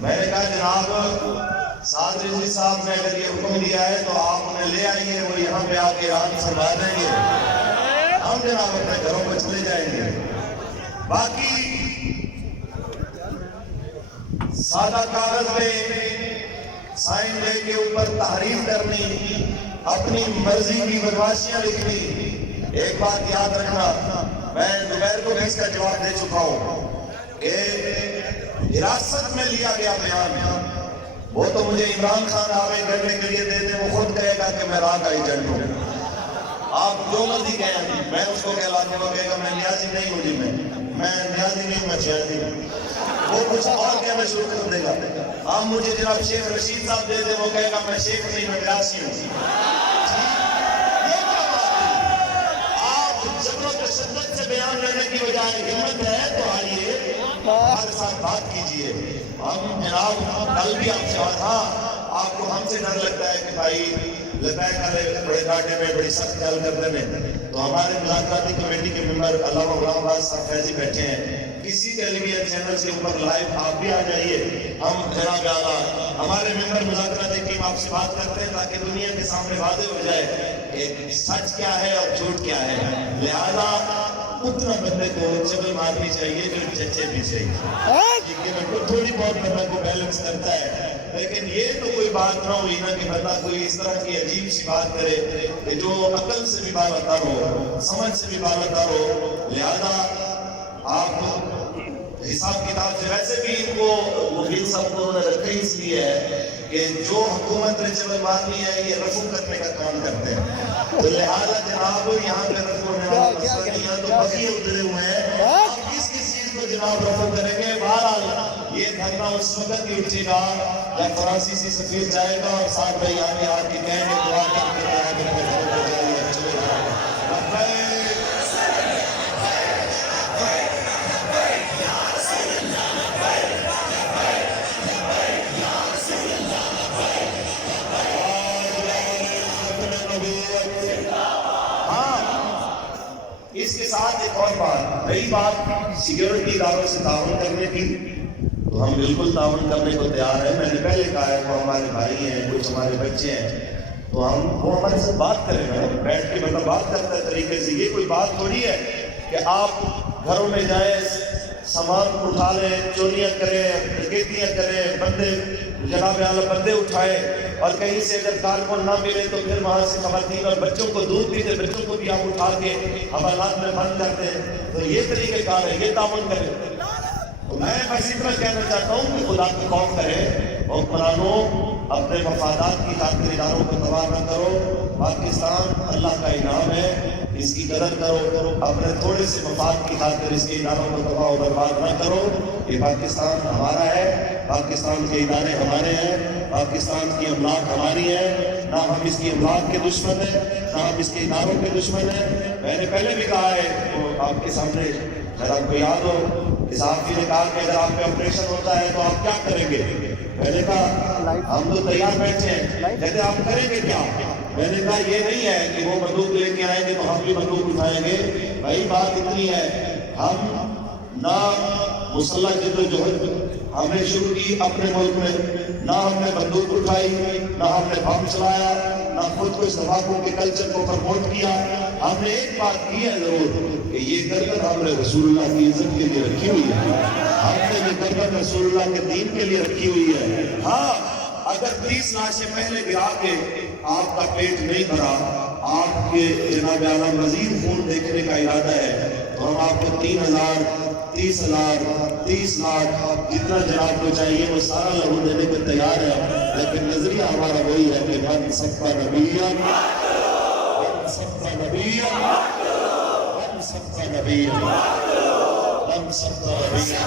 میں نے کہا جناب سعد رضوی صاحب نے اگر یہ حکم دیا ہے تو آپ انہیں لے آئیے، وہ یہاں پہ آ کے اعلان فرما دیں گے، ہم جناب اپنے گھروں کو چلے جائیں گے۔ باقی سادہ کاغذ پہ سائن لے کے اوپر تحریف کرنی، اپنی مرضی کی بدماشیاں لکھنی، ایک بات یاد رکھنا، میں دوپہر کو بھی اس کا جواب دے چکا ہوں کہ حراست میں لیا گیا بیان وہ تو مجھے عمران خان آوے کرنے کے لیے دے دیں، وہ خود کہے گا کہ میں راہ کا ایجنٹ ہوں، آپ جو مرضی کہیں، میں اس کو کہلا دوں گا، کہے گا میں نیازی نہیں ہوں جی، میں نیازی نہیں، میں شیخی ہوں، وہ کچھ اور کہنا شروع کر دے گا۔ آپ مجھے جناب شیخ رشید صاحب دے دیں، وہ کہے گا میں شیخ نہیں، میں گراسی ہوں۔ یہ کیا بات ہے؟ آپ جبر و تشدد سے بیان لینے کی بجائے ہمت ہے تو آئیے ہمارے ساتھ بات کیجئے۔ ہم جناب کل بھی آپ سے تھا، آپ کو ہم سے ڈر لگتا ہے کہ بھائی لبیک والے بڑے گاٹے میں بڑی سخت گل کرتے ہیں، تو ہمارے مذاکراتی کمیٹی کے ممبر علامہ غلام آباد صاحب فیضی بیٹھے ہیں، کسی ٹیلی ویژن چینل سے اوپر لائیو آپ بھی آ جائیے، ہم جناب اعلیٰ ہمارے ممبر مذاکراتی ٹیم آپ سے بات کرتے ہیں تاکہ دنیا کے سامنے واضح ہو جائے کہ سچ کیا ہے اور جھوٹ کیا ہے۔ لہذا اتنا بندے کو چبل مارنی چاہیے جو چچے بھی چاہیے، تھوڑی بہت بندہ کو بیلنس کرتا ہے، لیکن یہ تو کوئی بات نہ ہوئی نا کہ بندہ کوئی اس طرح کی عجیب سی بات کرے کہ جو عقل سے بھی بالاتر ہو، سمجھ سے بھی بالاتر ہو۔ لہذا آپ حساب کتاب سے ویسے بھی ان کو وکیل صاحب کو انہوں نے رکھا ہی اس لیے ہے کہ جو حکومت نے چبل مارنی ہے یہ رفع کرنے کا کام کرتے ہیں، تو لہذا جناب یہاں پہ رفع ہونے والا مسئلہ نہیں ہے، تو بقیہ اترے ہوئے ہیں، آپ کس چیز کو جناب رفع کریں گے؟ بہرحال یہ دھرنا اس وقت ہی اٹھے گا جب فرانسیسی سفیر جائے گا اور ساتھ بھائی آنے آ کے کہیں گے دعا کر کے اس کے ساتھ ایک اور بات، رہی بات سیکیورٹی اداروں سے تعاون کرنے کی، تو ہم بالکل تعاون کرنے کو تیار ہیں۔ میں نے پہلے کہا ہے وہ ہمارے بھائی ہیں، کچھ ہمارے بچے ہیں، تو وہ ہمارے ساتھ بات کریں گے، بیٹھ کے مطلب بات کرتا ہے طریقے سے۔ یہ کوئی بات تھوڑی ہے کہ آپ گھروں میں جائیں، سامان اٹھا لیں، چوریاں کریں، ڈکیتیاں کریں، بندے جناب اعلیٰ بندے اٹھائے اور کہیں سے اگر کارکن نہ ملے تو پھر وہاں سے خواتین اور بچوں کو دودھ پیتے بچوں کو بھی آپ اٹھا کے حوالات میں بند کرتے ہیں، تو یہ طریقہ کار ہے، یہ تعاون کریں۔ تو میں بس اتنا کہنا چاہتا ہوں کہ خدا کی خوف کرے، حکمرانوں اپنے مفادات کی خاطر اداروں کو تباہ نہ کرو۔ پاکستان اللہ کا انعام ہے، اس کی قدر کرو، اپنے تھوڑے سے مفاد کی خاطر اس کے اداروں کو تباہ و برباد نہ کرو۔ یہ پاکستان ہمارا ہے، پاکستان کے ادارے ہمارے ہیں، پاکستان کی املاک ہماری ہے، نہ ہم اس کی املاک کے دشمن ہیں، نہ ہم اس کے اداروں کے دشمن ہیں۔ میں نے پہلے بھی کہا ہے وہ آپ کے سامنے، اگر آپ کو یاد ہو کہ صحافی نے کہا کہ اگر آپ پہ آپریشن ہوتا ہے تو آپ کیا کریں گے؟ میں نے کہا ہم تو تیار بیٹھے ہیں، کہتے آپ کریں گے کیا؟ میں نے کہا یہ نہیں ہے کہ وہ بندوق لے کے آئیں گے تو ہم بھی بندوق اٹھائیں گے۔ بھائی بات اتنی ہے، ہم نہ مسلح جدوجہد ہم نے شروع کی اپنے ملک میں، نہ ہم نے بندوق اٹھائی، نہ ہم نے بم چلایا، نہ خود کو اس تمباکو کے کلچر کو پرموٹ کیا۔ ہم نے ایک بات کی ہے ضرور کہ یہ گردن ہم نے رسول اللہ کی عزت کے لیے رکھی ہوئی ہے، ہم نے یہ گردن رسول اللہ کے دین کے لیے رکھی ہوئی ہے۔ ہاں اگر 30 لاشیں پہلے گرا کے آپ کا پیٹ نہیں بھرا، آپ کے جناب اعلیٰ مزید خون دیکھنے کا ارادہ ہے تو ہم آپ کو 3,000 30,000 30 لاکھ جتنا جناب کو چاہیے وہ سارا لہو دینے کو تیار ہے، لیکن نظریہ ہمارا وہی ہے کہ من سب کا نبیہ، من سب کا نبیہ، من سب کا نبیہ، من سب کا نبیہ۔